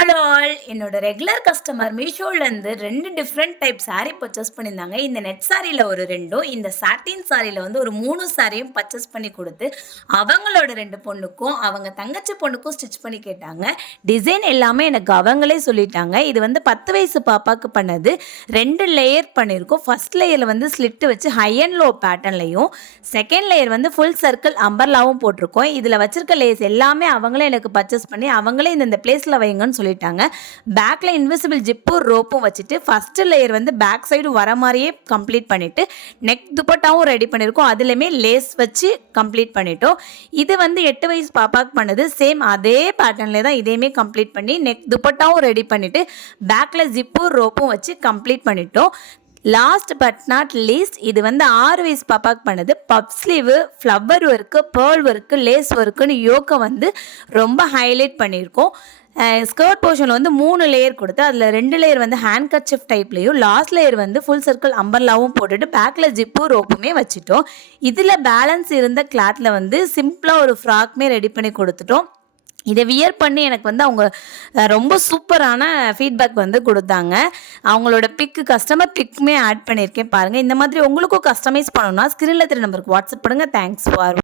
Hello all, என்னோட regular customer மீஷோலேருந்து 2 different type sari purchase பண்ணியிருந்தாங்க. இந்த நெட் சாரியில் ஒரு 2ம், இந்த சாட்டின் சாரியில் வந்து ஒரு 3 சாரியும் பர்ச்சேஸ் பண்ணி கொடுத்து, அவங்களோட 2 பொண்ணுக்கும், அவங்க தங்கச்சி பொண்ணுக்கும் ஸ்டிச் பண்ணி கேட்டாங்க. டிசைன் எல்லாமே எனக்கு அவங்களே சொல்லிட்டாங்க. இது வந்து 10 வயசு பாப்பாவுக்கு பண்ணது. 2 லேயர் பண்ணியிருக்கோம். ஃபர்ஸ்ட் லேயரில் வந்து ஸ்லிட்டு வச்சு ஹை அண்ட் லோ பேட்டர்ன்லையும், செகண்ட் லேயர் வந்து ஃபுல் சர்க்கிள் அம்பர்லாவும் போட்டிருக்கோம். இதில் வச்சிருக்க லேஸ் எல்லாமே அவங்களே எனக்கு பர்ச்சேஸ் பண்ணி, அவங்களே இந்த பிளேஸில் வைங்கன்னு சொல்லிட்டாங்க. பேக்ல இன்விசிபிள் ஜிப்பும் ரோப்பும் வச்சுட்டு ஃபர்ஸ்ட் லேயர் வந்து பேக் சைடு வர மாதிரியே கம்ப்ளீட் பண்ணிட்டு நெக் துப்பட்டாவும் ரெடி பண்ணியிருக்கோம். அதுலேயுமே லேஸ் வச்சு கம்ப்ளீட் பண்ணிட்டோம். இது வந்து 8 வயசு பாப்பாவுக்கு பண்ணது. சேம் அதே பேட்டர்ன்ல தான் இதையுமே கம்ப்ளீட் பண்ணி நெக் துப்பட்டாவும் ரெடி பண்ணிட்டு பேக்ல ஜிப்பும் ரோப்பும் வச்சு கம்ப்ளீட் பண்ணிட்டோம். லாஸ்ட் பட் நாட் லீஸ்ட், இது வந்து 6 வயசு பாப்பாவுக்கு பண்ணது. Puff sleeve, flower work, pearl work, lace ஒர்க்குன்னு யோக்கை வந்து ரொம்ப ஹைலைட் பண்ணியிருக்கோம். ஸ்கர்ட் போர்ஷனில் வந்து 3 லேயர் கொடுத்து அதில் 2 லேயர் வந்து ஹேண்ட் கர்ச்சிஃப் டைப்லேயும், லாஸ்ட் லேயர் வந்து ஃபுல் சர்க்கிள் அம்பர்லாவும் போட்டுட்டு பேக்கில் ஜிப்பு ரோப்புமே வச்சுட்டோம். இதில் பேலன்ஸ் இருந்த கிளாத்தில் வந்து சிம்பிளாக ஒரு ஃப்ராக்மே ரெடி பண்ணி கொடுத்துட்டோம். இதை வியர் பண்ணி எனக்கு வந்து அவங்க ரொம்ப சூப்பரான ஃபீட்பேக் வந்து கொடுத்தாங்க. அவங்களோட கஸ்டமர் பிக்குமே ஆட் பண்ணியிருக்கேன் பாருங்கள். இந்த மாதிரி உங்களுக்கும் கஸ்டமைஸ் பண்ணணும்னா ஸ்க்ரீனில் தெரிய நம்பருக்கு வாட்ஸ்அப் பண்ணுங்கள். Thanks for